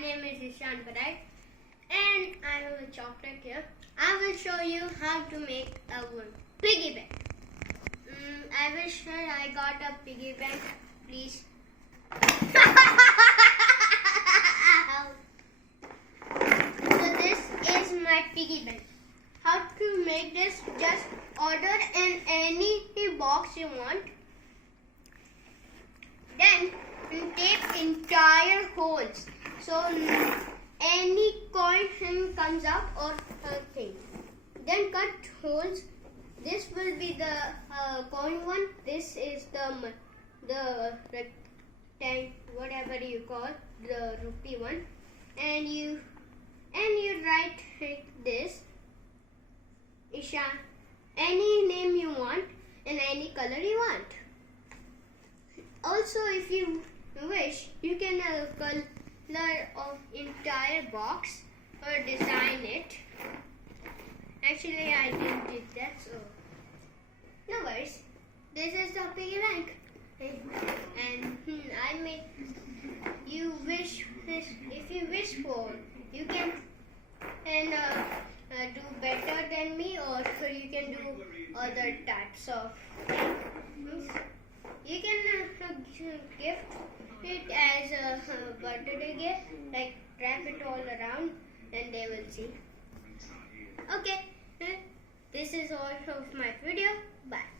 name is Ishan Parai and I have a chocolate here. I will show you how to make a piggy bank. I wish I got a piggy bank, please. So this is my piggy bank. How to make this? Just order in any box you want. Then tape entire holes so any coin comes out or thing. Then cut holes. This will be the coin one. This is the rectangle, whatever you call the rupee one, and you write this Isha, any name you want and any color you want. Also, if you wish, you can color of entire box or design it. Actually, I didn't do that, so no worries. This is the piggy bank, and I made. You wish this. If you wish for, you can do better than me, or you can do other types of things. You can gift it as a birthday gift, like wrap it all around and they will see. Okay, this is all of my video. Bye.